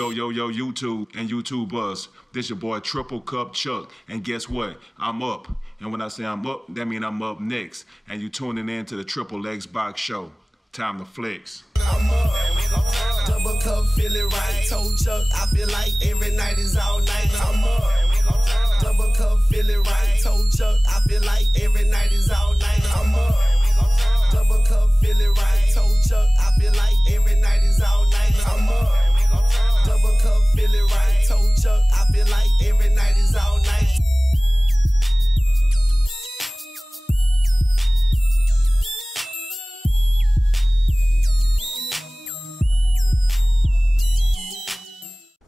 Yo, YouTube and YouTubers. This your boy Triple Cup Chuck. And guess what? I'm up. And when I say I'm up, that means I'm up next. And you tuning in to the Triple X Box Show. Time to flex. I'm up. Double cup, feel it right. Told Chuck, I feel like every night is all night. I'm up. Double cup, feel it right. Told Chuck, I feel like every night is all night. I'm up. Double cup, feel it right. Told Chuck, I feel like every night is all night. I'm up. Double cup, feel it right. Told Chuck, I feel like every night is all night.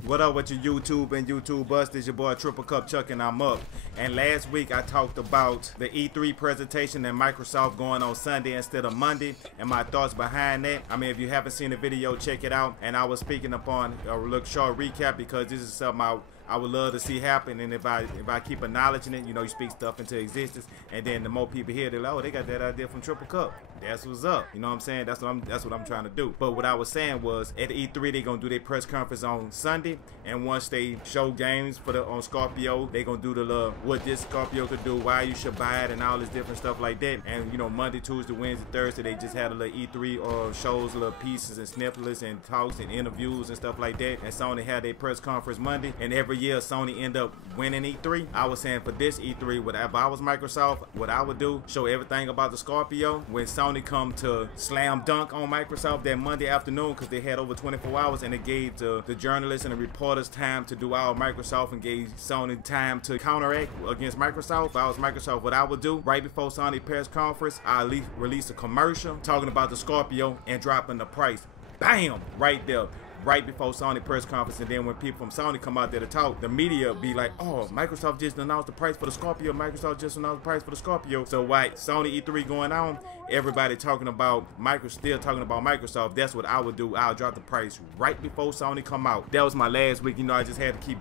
What up with your YouTube and YouTubers? This your boy Triple Cup Chuck and I'm up. And last week I talked about the E3 presentation and Microsoft going on Sunday instead of Monday and my thoughts behind that. I mean, if you haven't seen the video, check it out. And I was speaking upon a short recap because this is something I would love to see happen, and if I keep acknowledging it, you know, you speak stuff into existence, and then the more people hear, they're like, oh, they got that idea from Triple Cup. That's what's up. You know what I'm saying? That's what I'm trying to do. But what I was saying was, at E3 they're gonna do their press conference on Sunday, and once they show games for on Scorpio, they're gonna do the what this Scorpio could do, why you should buy it, and all this different stuff like that. And you know, Monday, Tuesday, Wednesday, Thursday, they just had a little E3 shows, little pieces and snippets and talks and interviews and stuff like that. And Sony had their press conference Monday, and every year Sony end up winning E3. I was saying for this E3, if I was Microsoft, what I would do, show everything about the Scorpio. When Sony come to slam dunk on Microsoft that Monday afternoon, because they had over 24 hours and it gave the journalists and the reporters time to do all Microsoft and gave Sony time to counteract against Microsoft. If I was Microsoft, what I would do, right before Sony press conference, I'll release a commercial talking about the Scorpio and dropping the price. Bam! Right there. Right before Sony press conference, and then when people from Sony come out there to talk, the media be like, oh, Microsoft just announced the price for the Scorpio. Microsoft just announced the price for the Scorpio. So while Sony E3 going on, everybody talking about still talking about Microsoft. That's what I would do. I'll drop the price right before Sony come out. That was my last week. You know, I just had to keep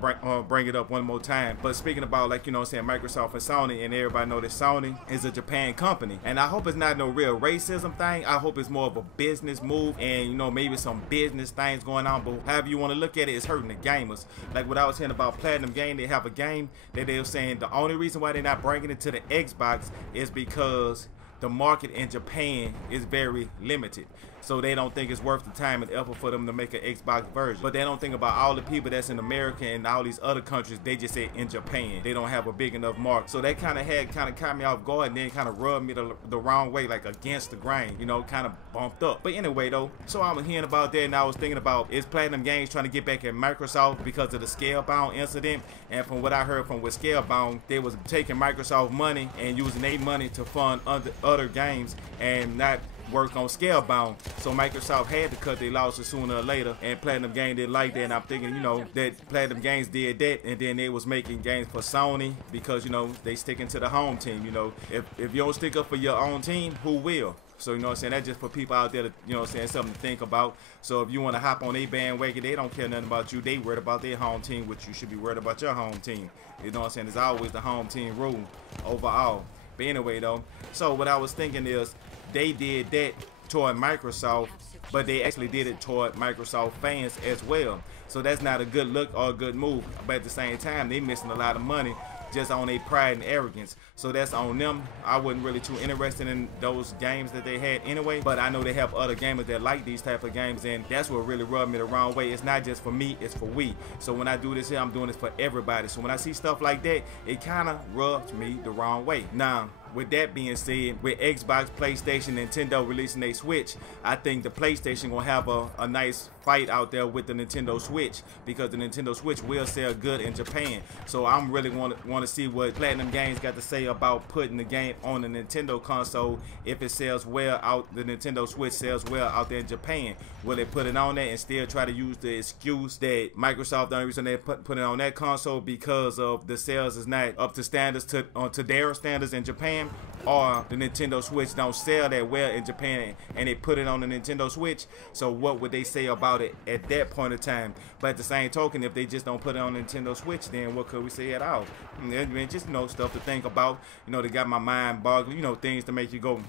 bring it up one more time. But speaking about, like, you know what I'm saying, Microsoft and Sony, and everybody know that Sony is a Japan company. And I hope it's not no real racism thing. I hope it's more of a business move, and you know, maybe some business things going on. But however you want to look at it, it's hurting the gamers. Like what I was saying about Platinum Game, they have a game that they were saying the only reason why they're not bringing it to the Xbox is because the market in Japan is very limited. So they don't think it's worth the time and effort for them to make an Xbox version. But they don't think about all the people that's in America and all these other countries. They just say in Japan. They don't have a big enough market. So that kind of caught me off guard, and then kind of rubbed me the wrong way, like against the grain, you know, kind of bumped up. But anyway though, so I was hearing about that, and I was thinking about, is Platinum Games trying to get back at Microsoft because of the Scalebound incident? And from what I heard from with Scalebound, they was taking Microsoft money and using their money to fund other games and not work on Scalebound. So Microsoft had to cut their losses sooner or later, and Platinum Games didn't like that. And I'm thinking, you know, that Platinum Games did that, and then they was making games for Sony because, you know, they sticking to the home team. You know, if you don't stick up for your own team, who will? So, you know what I'm saying, that's just for people out there to, you know what I'm saying, something to think about. So if you want to hop on a bandwagon, they don't care nothing about you. They worried about their home team, which you should be worried about your home team. You know what I'm saying? It's always the home team rule overall. But anyway though, so what I was thinking is, they did that toward Microsoft, but they actually did it toward Microsoft fans as well. So that's not a good look or a good move. But at the same time, they missing a lot of money just on their pride and arrogance. So that's on them. I wasn't really too interested in those games that they had anyway, but I know they have other gamers that like these type of games, and that's what really rubbed me the wrong way. It's not just for me, it's for we. So when I do this here, I'm doing this for everybody. So when I see stuff like that, it kind of rubs me the wrong way. Now, with that being said, with Xbox, PlayStation, Nintendo releasing their Switch, I think the PlayStation gonna have a nice fight out there with the Nintendo Switch, because the Nintendo Switch will sell good in Japan. So I'm really want to see what Platinum Games got to say about putting the game on the Nintendo console. If it sells well out, the Nintendo Switch sells well out there in Japan, will they put it on there and still try to use the excuse that Microsoft, the only reason they put it on that console because of the sales is not up to standards to their standards in Japan, or the Nintendo Switch don't sell that well in Japan and they put it on the Nintendo Switch? So what would they say about it at that point in time? But at the same token, if they just don't put it on Nintendo Switch, then what could we say at all? I mean, just, you know, stuff to think about. You know, they got my mind boggling, you know, things to make you go,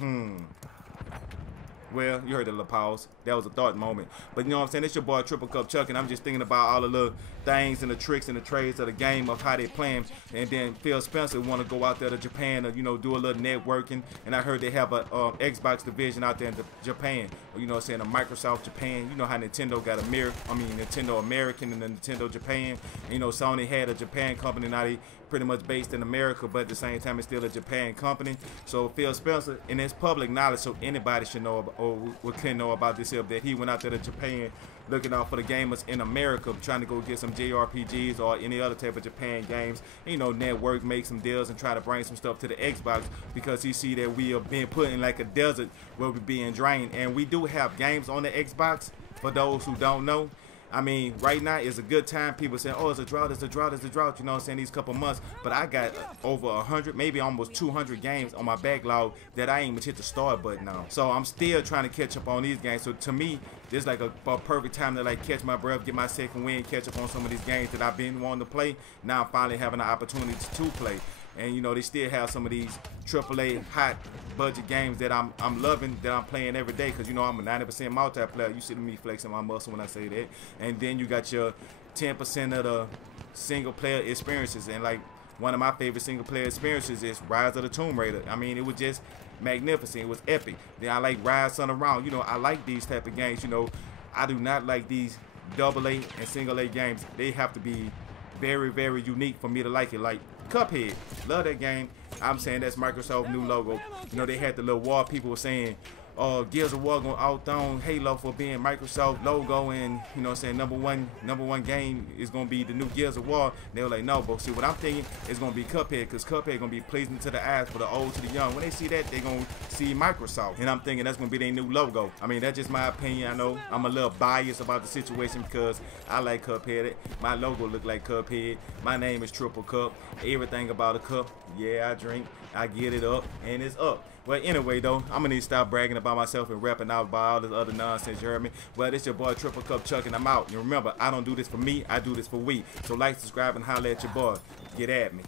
Well, you heard the little pause. that was a thought moment. But you know what I'm saying? It's your boy Triple Cup Chuck, and I'm just thinking about all the little things and the tricks and the trades of the game of how they playing. And then Phil Spencer want to go out there to Japan to, you know, do a little networking. And I heard they have a Xbox division out there in Japan. You know what I'm saying? A Microsoft Japan. You know how Nintendo got Nintendo American and then Nintendo Japan. And, you know, Sony had a Japan company. Now they pretty much based in America, but at the same time it's still a Japan company. So Phil Spencer, and it's public knowledge, so anybody should know or can know about this here, that he went out there to Japan looking out for the gamers in America, trying to go get some JRPGs or any other type of Japan games, and, you know, network, make some deals and try to bring some stuff to the Xbox, because he see that we have been put in like a desert where we're being drained. And we do have games on the Xbox, for those who don't know. I mean, right now is a good time. People saying, oh, it's a drought, it's a drought, it's a drought, you know what I'm saying, these couple months. But I got over 100, maybe almost 200 games on my backlog that I ain't even hit the start button on. So I'm still trying to catch up on these games. So to me, this is like a perfect time to like catch my breath, get my second win, catch up on some of these games that I've been wanting to play. Now I'm finally having the opportunity to play. And, you know, they still have some of these AAA hot budget games that I'm loving, that I'm playing every day, because, you know, I'm a 90% multiplayer. You see me flexing my muscle when I say that. And then you got your 10% of the single player experiences. And like one of my favorite single player experiences is Rise of the Tomb Raider. I mean, it was just magnificent. It was epic. Then I like Rise on Around. You know, I like these type of games. You know, I do not like these AA and single A games. They have to be very, very unique for me to like it. Like Cuphead, love that game. I'm saying that's Microsoft's new logo. You know, they had the little wall, people were saying, Gears of War gonna outthrone Halo for being Microsoft logo, and, you know what I'm saying, number one game is gonna be the new Gears of War. They were like, no, but see, what I'm thinking is gonna be Cuphead, because Cuphead gonna be pleasing to the eyes for the old to the young. When they see that, they gonna see Microsoft, and I'm thinking that's gonna be their new logo. I mean, that's just my opinion. I know I'm a little biased about the situation because I like Cuphead. My logo look like Cuphead. My name is Triple Cup. Everything about a cup. Yeah, I drink, I get it up, and it's up. Well, anyway, though, I'm going to need to stop bragging about myself and rapping out about all this other nonsense, you heard me? Well, it's your boy Triple Cup Chuck, and I'm out. And remember, I don't do this for me, I do this for we. So like, subscribe, and holler at your boy. Get at me.